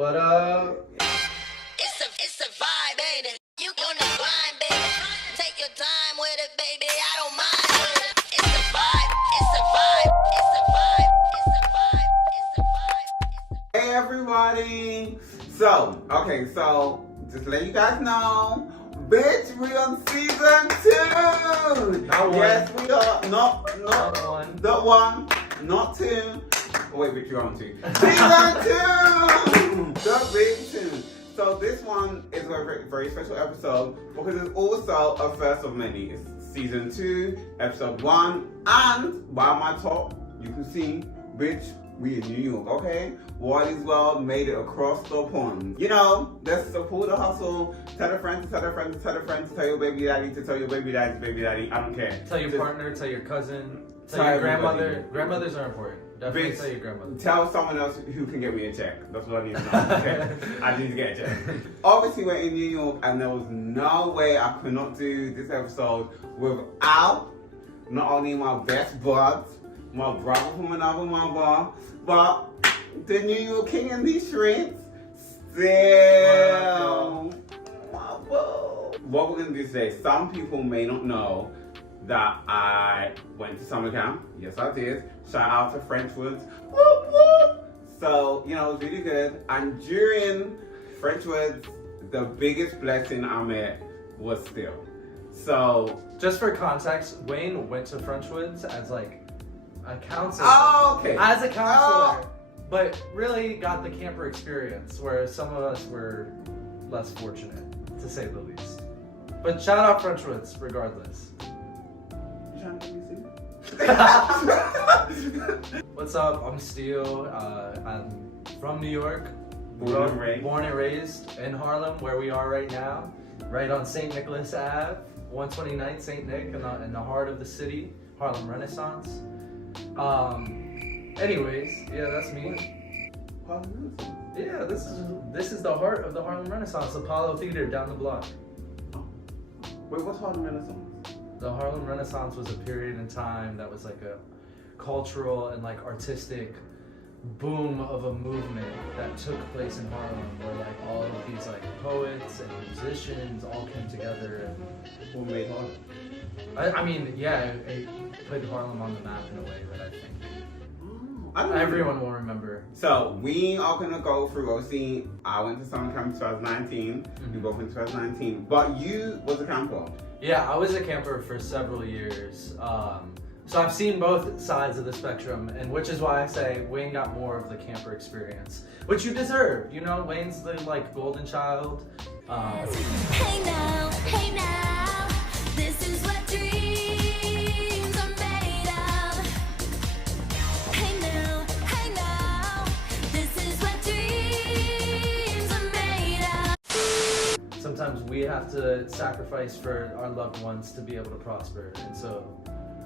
But It's a vibe, ain't it? You gonna grind, baby. Take your time with it, baby. I don't mind. It's a vibe. It's a vibe. It's a vibe. It's a vibe. It's a vibe. Hey everybody! So just to let you guys know, bitch, we on season 2! Not one. Yes, we are. Not one. Not one, not 2. Oh, wait, bitch, you're on 2. Season 2! The big 2. So this one is a very, very special episode because it's also a first of many. It's season 2, episode 1, and by my top, you can see, bitch, we in New York, okay? Wardi's World made it across the pond. You know, let's support the hustle. Tell a friend to tell a friend to tell a friend to tell your baby daddy to tell your baby daddy's baby daddy. I don't care. Tell your partner, tell your cousin, tell your grandmother. Grandmothers are important. Definitely tell your grandmother. Tell someone else who can get me a check. That's what I need to know. Okay? I need to get a check. Obviously, we're in New York, and there was no way I could not do this episode without not only my best buds, my brother from another mother, but the New York king in these streets, Steele. What we're going to do today, some people may not know that I went to summer camp. Yes, I did. Shout out to Frenchwoods. Whoop, whoop. So, you know, it was really good. And during Frenchwoods, the biggest blessing I met was Steele. So, just for context, Wayne went to Frenchwoods as like a counselor. oh, okay. As a counselor. But really got the camper experience, whereas some of us were less fortunate, to say the least. But shout out Frenchwoods, regardless. You trying to make me see? What's up? I'm Steele. I'm from New York. Born and raised in Harlem, where we are right now. Right on St. Nicholas Ave, 129th St. Nick, in the heart of the city, Harlem Renaissance. Anyways, yeah, that's me. Harlem Renaissance? Yeah, this is the heart of the Harlem Renaissance, Apollo Theater down the block. Wait, what's Harlem Renaissance? The Harlem Renaissance was a period in time that was like a cultural and like artistic boom of a movement that took place in Harlem, where like all of these like poets and musicians all came together and What made Harlem? I mean, yeah, it put Harlem on the map in a way that I think everyone will remember. So we are gonna go through. Obviously, I went to summer camp in 2019. We both went in 2019. But you was a camper. Yeah, I was a camper for several years. So I've seen both sides of the spectrum, and which is why I say Wayne got more of the camper experience, which you deserve. You know, Wayne's the like golden child. Hey now, this is what dreams are made of. Hey now, this is what dreams are made of. Sometimes we have to sacrifice for our loved ones to be able to prosper, and so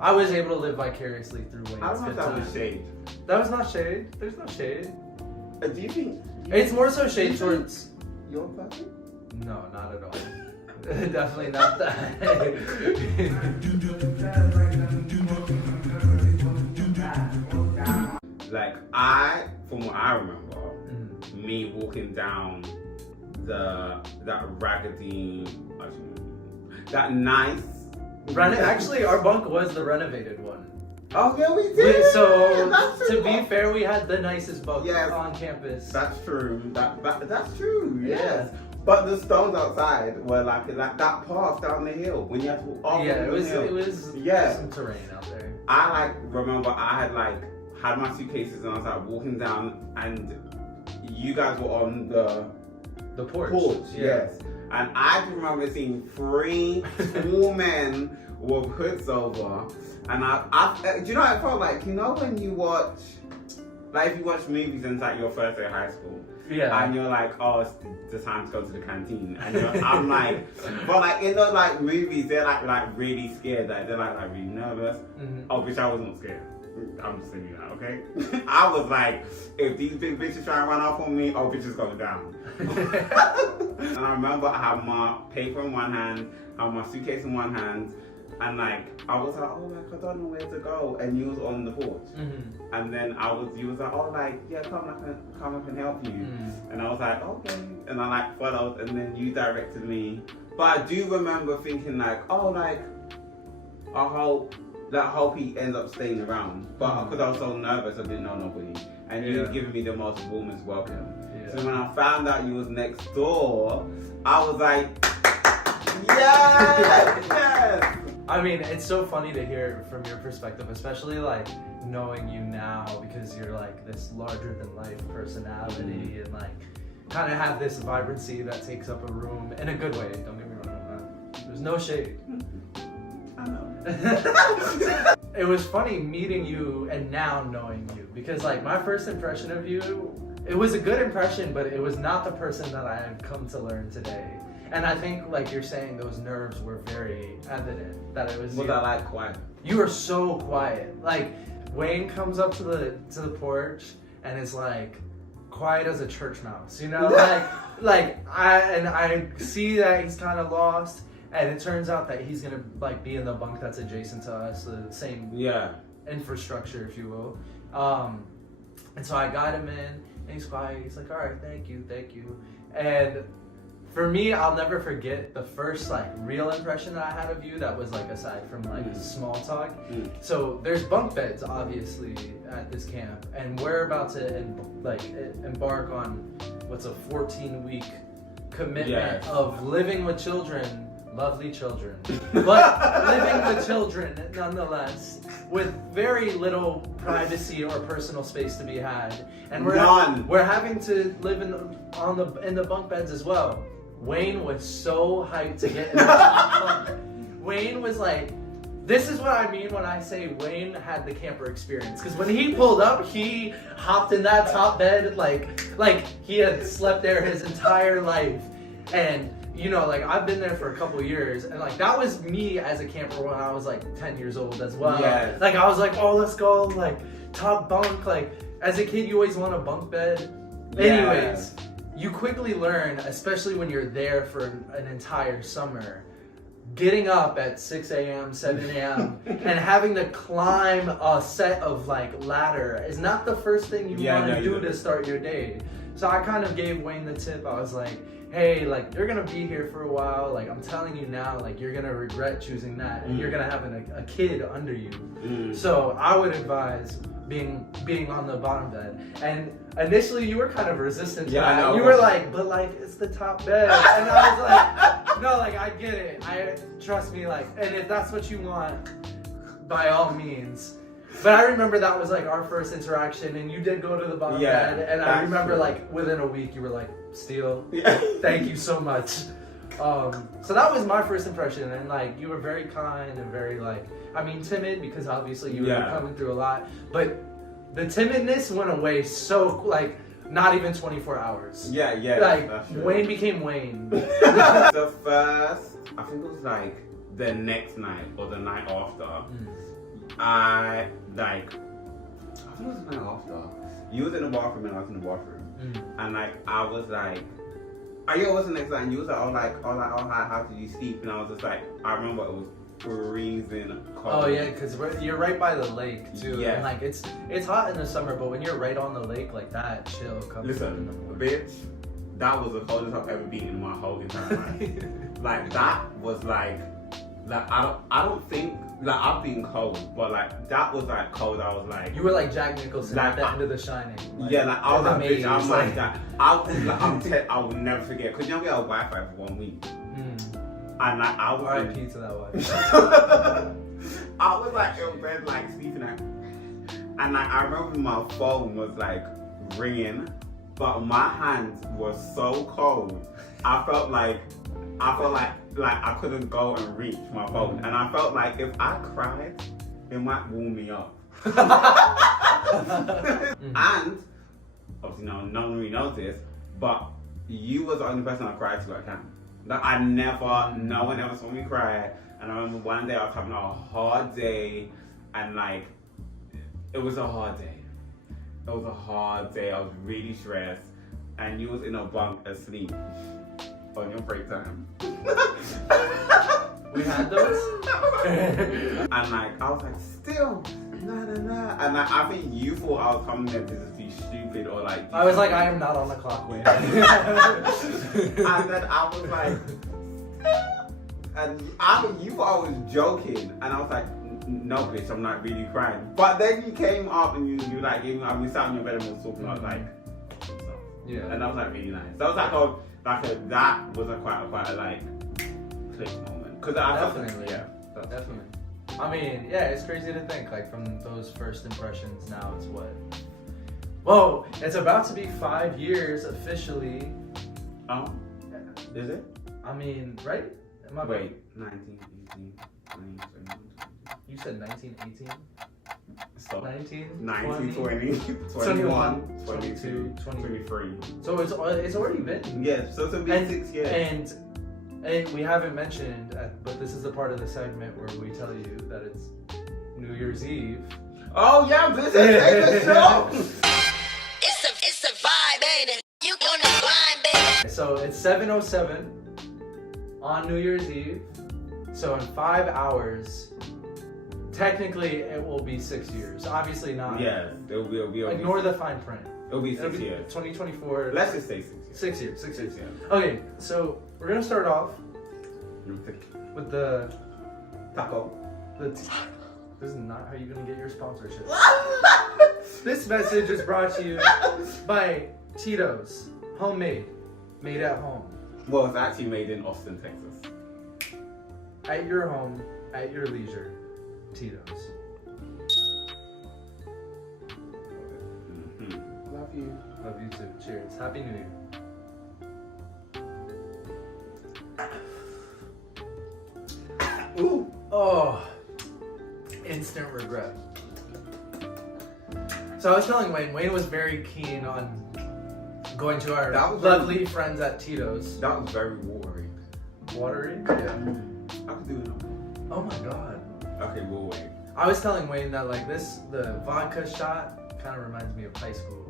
I was able to live vicariously through Wayne's I don't know if good that was time. shade. That was not shade. There's no shade. Do you think? It's more so shade towards. You're perfect? No, not at all. Definitely not that. Like from what I remember, me walking down that raggedy, that nice. Actually, our bunk was the renovated one. Oh yeah, we did. So That's to true. be fair, we had the nicest bunk Yes. on campus. That's true. That's true. Yeah. Yes. But the stones outside were like that path down the hill when you have to walk up Yeah, the hill. it was Yeah. some terrain out there. I remember I had my suitcases and I was like walking down and you guys were on the porch. Yeah. Yes. And I can remember seeing 3 small men with hoods over. And I do you know what I felt like? You know when you watch, like if you watch movies and it's like your first day of high school. Yeah. And you're like, oh, it's the time to go to the canteen. And I'm like, but like in those like movies, they're like really scared. Like they're like really nervous. Mm-hmm. Oh, bitch, I wasn't scared. I'm just saying that, okay? I was like, if these big bitches try and run off on me, oh, bitches going down. And I remember I had my paper in one hand, I had my suitcase in one hand, And like, I was like, oh like, I don't know where to go. And you was on the porch. Mm-hmm. And then you was like, oh like, yeah, come, I can help you. And I was like, okay. And I like followed, and then you directed me. But I do remember thinking like, oh like, I hope he ends up staying around. But because I was so nervous, I didn't know nobody. And you had given me the most warmest welcome. Yeah. So when I found out you was next door, I was like, yes! I mean, it's so funny to hear from your perspective, especially like knowing you now, because you're like this larger than life personality and like kind of have this vibrancy that takes up a room in a good way. Don't get me wrong, there's no shade. I know. It was funny meeting you and now knowing you, because like my first impression of you, it was a good impression, but it was not the person that I had come to learn today. And I think, like you're saying, those nerves were very evident that it was. Was I like quiet? You were so quiet. Like Wayne comes up to the porch and is like quiet as a church mouse, you know, I see that he's kind of lost, and it turns out that he's gonna like be in the bunk that's adjacent to us, the same infrastructure, if you will. And so I got him in, and he's quiet. He's like, all right, thank you, and. For me, I'll never forget the first like real impression that I had of you that was like aside from like small talk. So there's bunk beds obviously at this camp, and we're about to embark on what's a 14-week commitment of living with children, lovely children, but living with children nonetheless, with very little privacy or personal space to be had, and we're having to live in the bunk beds as well. Wayne was so hyped to get in the bunk. Wayne was like, this is what I mean when I say Wayne had the camper experience. Because when he pulled up, he hopped in that top bed like he had slept there his entire life. And you know, like I've been there for a couple years, and like that was me as a camper when I was like 10 years old as well. Yes. Like I was like, oh, let's go, like top bunk. Like as a kid, you always want a bunk bed. Anyways. You quickly learn, especially when you're there for an entire summer, getting up at 6 a.m., 7 a.m., and having to climb a set of like ladder is not the first thing you want to do to start your day. So I kind of gave Wayne the tip. I was like, hey, like you're gonna be here for a while. Like I'm telling you now, like you're gonna regret choosing that, and you're gonna have a kid under you. So I would advise being on the bottom bed. And initially you were kind of resistant to that. I know. You were like, but like it's the top bed. And I was like, no, like I get it. Trust me, like, and if that's what you want, by all means. But I remember that was like our first interaction, and you did go to the bottom bed, and I remember like within a week you were like, Steele, thank you so much. So that was my first impression, and like you were very kind and very like, I mean timid, because obviously you were coming through a lot, but the timidness went away so like not even 24 hours. Like Wayne became Wayne. The first, I think it was like the next night or the night after. I think it was the night after. You was in the bathroom and I was in the bathroom, and like I was like, it was the next night. And you was like, oh, how did you sleep? And I was just like, I remember it was freezing cold. Oh yeah, because you're right by the lake too. And like it's hot in the summer, but when you're right on the lake, like that chill comes. Listen, bitch, that was the coldest I've ever been in my whole entire life. Like that was like I don't think like I've been cold, but like that was like cold. I was like, you were like Jack Nicholson at the end of The Shining. Like, like I was like, bitch, I'm like that. I will never forget, because you know we had Wi-Fi for 1 week. And like I was R.I.P. to that wife. I was like in bed like sleeping at, and like I remember my phone was like ringing, but my hands were so cold. I felt like I couldn't go and reach my phone, and I felt like if I cried, it might warm me up. And obviously no one really knows this, but you was the only person I cried to at camp. Like no one ever saw me cry. And I remember one day I was having a hard day, and like, it was a hard day. It was a hard day. I was really stressed, and you was in a bunk asleep on your break time. We had those. And like, I was like, still, nah. And like, I think you thought I was coming there to just be stupid or like. I was like, I am not on the clock, Wayne. And then I was like, and you thought I was joking, and I was like, no, bitch, I'm not really crying. But then you came up and you like gave me, I mean, sat in your bed and was talking about like, stuff. Yeah. And that was like really nice. That was that was a quite a like click moment. Cause I Definitely. Yeah. Definitely. I mean, yeah, it's crazy to think like from those first impressions. Now it's what? Whoa! It's about to be 5 years officially. Oh. Is it? I mean, right? Am I Wait, 19, 18, 20, 21. You said 19, 18? Stop. 19, 19, 20, 21, 22, 23. So it's already been. Yeah, so it'll be 6 years. And we haven't mentioned, but this is the part of the segment where we tell you that it's New Year's Eve. Oh yeah, this is the show. It's a vibe, baby. You on the grind, baby. So it's 7:07 on New Year's Eve. So in 5 hours, technically it will be 6 years. Obviously not. Yes, it'll be Ignore the fine print. It'll be 6 years. 2024. Let's just say 6 years. 6 years. 6 years. 6 years. Okay, so we're gonna start off with the Taco. This is not how you're gonna get your sponsorship. This message is brought to you by Tito's, homemade, made at home, Well, it's actually made in Austin, Texas. at your home, at your leisure. Tito's. Love you. Love you too. Cheers. Happy New Year. Ooh. Oh, instant regret. So I was telling Wayne was very keen on going to our That was lovely friends at Tito's. That was very watery. Watery? Yeah. I could do it. Oh my god. Okay, we'll wait. I was telling Wayne that like the vodka shot kind of reminds me of high school.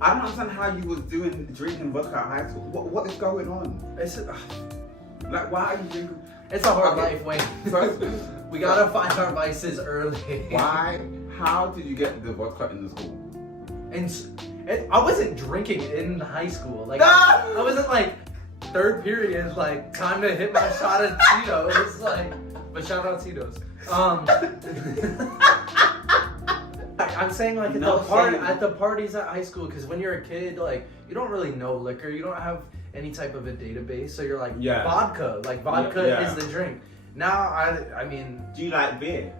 I don't understand how you was drinking vodka at high school. What is going on? Like, why are you drinking? It's a hard Okay. life, Wayne. First, We gotta find our vices early. why? How did you get the vodka in the school? And I wasn't drinking in high school. Like Ah! I wasn't like third period, like time to hit my shot at Tito's. Like, but shout out Tito's. I'm saying like at the parties at high school, because when you're a kid, like you don't really know liquor. You don't have any type of a database, so you're like vodka. Like vodka is the drink. Now I mean, Do you like beer?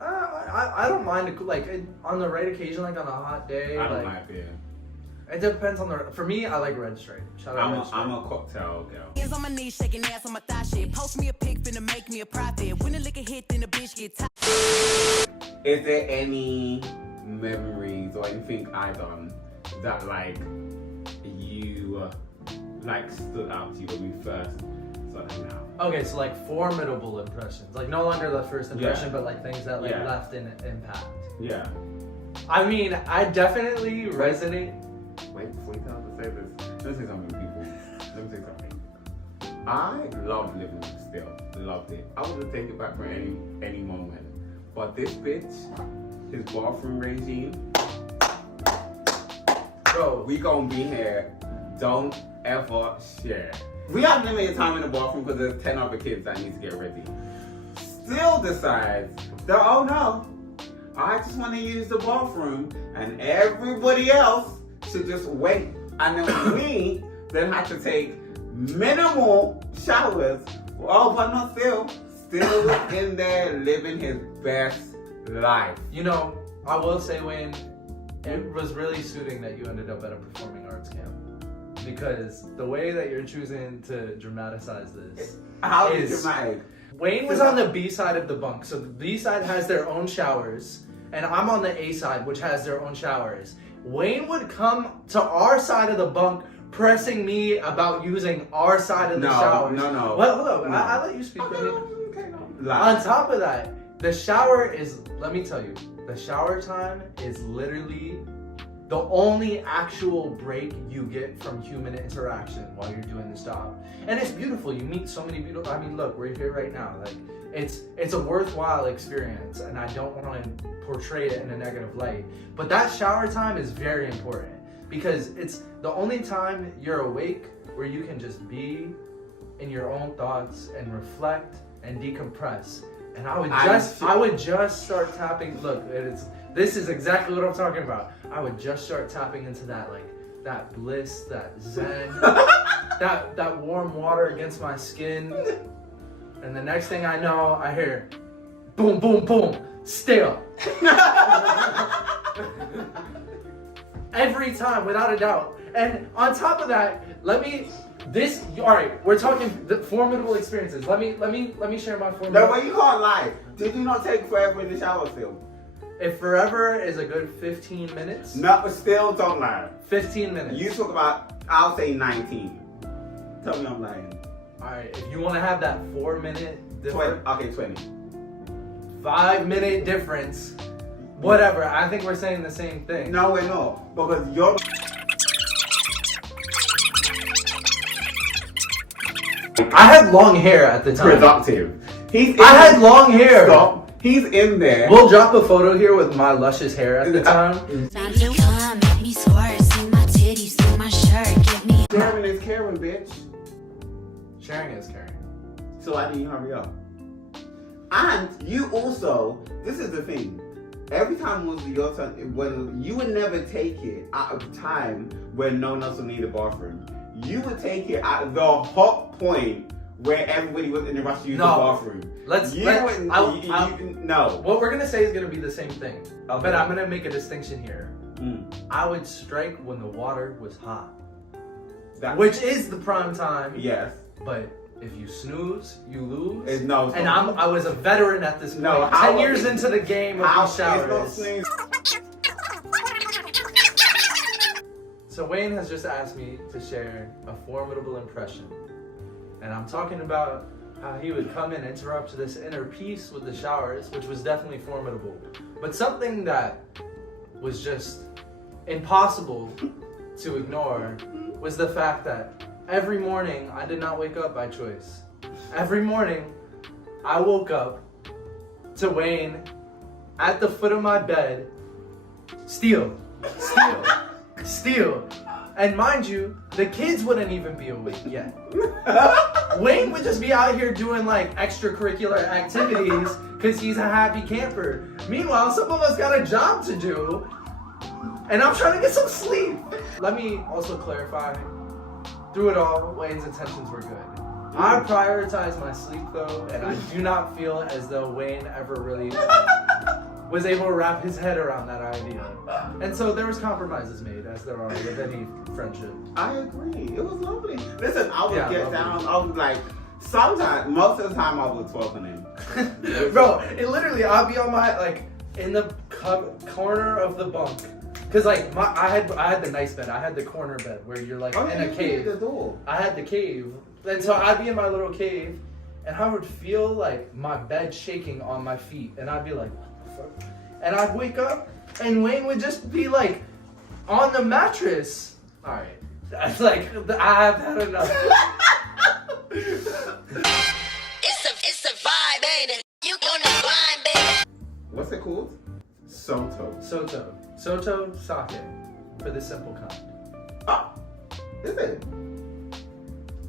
I don't mind like on the right occasion, like on a hot day. I don't like, like beer. It depends on the. For me, I like Red Stripe. Shout out Red Stripe. I'm a cocktail girl. Hands on my knees, shaking ass on my thigh shit. Post me a pic, finna make me a profit. When the liquor hit, then the bitch get tired. Is there any memories or anything I done that like you like stood out to you when we first started hanging out? Okay, so like formidable impressions, like no longer the first impression, Yeah. but like things that like Yeah. left an impact. Yeah. I mean, I definitely resonate. Wait, before you tell us to say this, let me say something, people. Let me say something. I love living with Steele. Loved it. I would have taken it back for any moment. But this bitch, his bathroom regime, Bro, we gonna be here. Don't ever share. We have limited time in the bathroom because there's 10 other kids that need to get ready. Still decides that, oh no, I just want to use the bathroom and everybody else should just wait. And then we then have to take minimal showers. Oh, but not still in there living his best life. you know, I will say, Wayne, it was really suiting that you ended up at a performing arts camp. Because the way that you're choosing to dramatize this How is is dramatic? Wayne was on the B side of the bunk, so the B side has their own showers, and I'm on the A side, which has their own showers. Wayne would come to our side of the bunk, pressing me about using our side of the showers. No. Well, hold on, No. I let you speak for me. Okay, no. On top of that, the shower is, let me tell you, the shower time is literally the only actual break you get from human interaction while you're doing this job. And it's beautiful. You meet so many beautiful, I mean, look, we're here right now. Like, it's a worthwhile experience, and I don't want to portray it in a negative light. But that shower time is very important because it's the only time you're awake where you can just be in your own thoughts and reflect and decompress. And I would just start tapping. Look, this is exactly what I'm talking about. I would just start tapping into that, like, that bliss, that zen, that warm water against my skin. And the next thing I know, I hear boom, boom, boom, Steele. Every time, without a doubt. And on top of that, all right, we're talking the formidable experiences. Let me share my formidable. No, but you can't lie. Did you not take forever in the shower still? If forever is a good 15 minutes. No, but still don't lie. 15 minutes. You talk about, I'll say 19. Tell me I'm lying. Alright, if you want to have that 4-minute difference. 20. 5-minute difference. Whatever, I think we're saying the same thing. No, we're not. Because you're I had long hair at the time. productive. I had long hair. Stop. He's in there. We'll drop a photo here with my luscious hair at the time. Make me squirt, see my titties, see my shirt, give me. Sharing is caring, bitch. Sharing is caring. So I need you to hurry up. And you also, this is the thing. Every time it was your turn, when you would never take it at a time when no one else would need a bathroom. You would take it at the hot point where everybody was in a rush to use the bathroom. No. What we're gonna say is gonna be the same thing, Okay. but I'm gonna make a distinction here. I would strike when the water was hot, which is the prime time. Yes. But if you snooze, you lose. It's no. And I was a veteran at this point. No, 10 years into the game of these showers. It's not snooze. So Wayne has just asked me to share a formidable impression. And I'm talking about how he would come and interrupt this inner peace with the showers, which was definitely formidable. But something that was just impossible to ignore was the fact that every morning I did not wake up by choice. Every morning I woke up to Wayne at the foot of my bed, Steele. And mind you, the kids wouldn't even be awake yet. Wayne would just be out here doing like extracurricular activities because he's a happy camper. Meanwhile, some of us got a job to do and I'm trying to get some sleep. Let me also clarify, through it all, Wayne's intentions were good. I prioritize my sleep though, and I do not feel as though Wayne ever really was able to wrap his head around that idea. And so there was compromises made, as there are with any friendship. I agree. It was lovely. Listen, I would get lovely. down. I was like, sometimes, most of the time, I was talking him. Bro, it literally, I'd be on my, like, in the corner of the bunk. Cause like, I had the nice bed. I had the corner bed where you're like in a cave. The door. I had the cave. And so I'd be in my little cave and I would feel like my bed shaking on my feet. And I'd be like, what the fuck? And I'd wake up and Wayne would just be like on the mattress. All right. That's like, I've had enough. It's a vibe, baby. You gonna grind, baby. What's it called? Soto. Soto sake, for the simple kind. Ah, is it?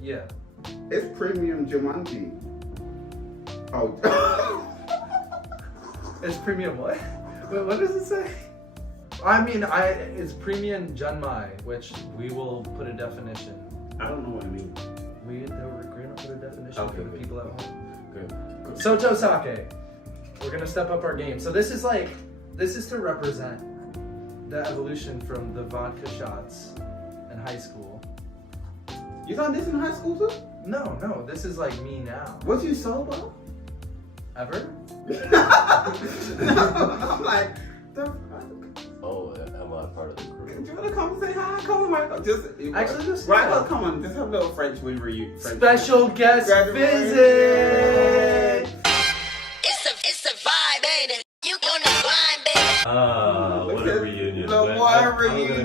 Yeah. It's premium Jumanji. Oh. It's premium what? Wait, what does it say? I mean, it's premium Junmai, which we will put a definition. I don't know what it means. We're going to put a definition for the good. people at home. Good. Soto sake. We're gonna step up our game. So this is to represent the evolution from the vodka shots in high school. You done this in high school too? No, this is like me now. Was you sober? Ever? No, I'm like, the fuck? Oh, am I part of the crew? Do you want to come say hi? Come on, Michael. Just Michael, come on. Just have a little French when you Special guest Graduation. visit. It's a vibe, baby. You gonna grind, baby. What a reunion. The Man, what I'm reunion.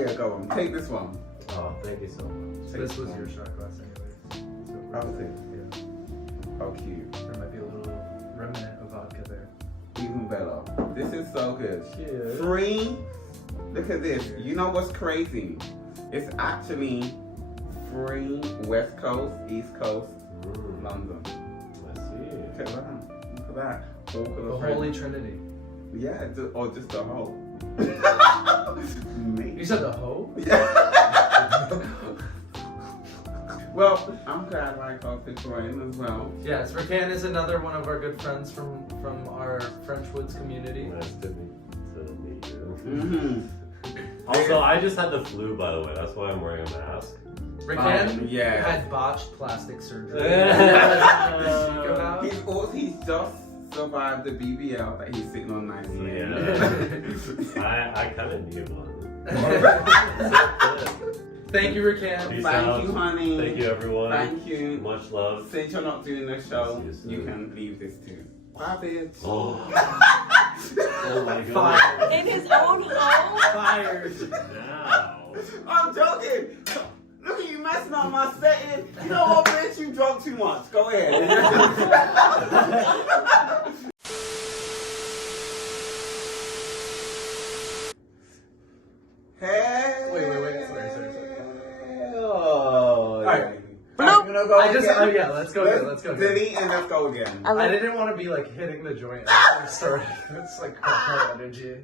yeah, go on. Take this one. Oh, thank you so much. This was your shot glass anyways. So, Obviously. yeah. Oh, cute. There might be a little remnant of vodka there. Even better. This is so good. Cheers. Free. Look at this. You know what's crazy? It's actually free West Coast, East Coast, London. I see. Look at that. Look at that. All for The friends. Holy Trinity. Yeah, or just the whole. You said the hoe? Well, I'm glad I called Victorian as well. Yes, Rakan is another one of our good friends from our French Woods community. Nice to meet you. Mm-hmm. Also, I just had the flu, by the way. That's why I'm wearing a mask. Rakan yeah. had botched plastic surgery. Yeah. He's just survived the BBL that he's sitting on nicely. Yeah. I kind of need one. Thank you, Rakan. Peace Thank out. you, honey. Thank you, everyone. Thank you. Much love. Since you're not doing the show, See you soon. you can leave this too. Bye, bitch. Oh. Oh my god. Fired. In his own home? Fired. Now. I'm joking. Look at you messing up my setting. You know what, bitch? You drunk too much. Go ahead. Hey. Wait. Sorry. Oh. Alright. Right, you know, go I just, again. yeah, let's go again. Delete and let's go again. I didn't want to be like hitting the joint after we started. It's like corporate energy.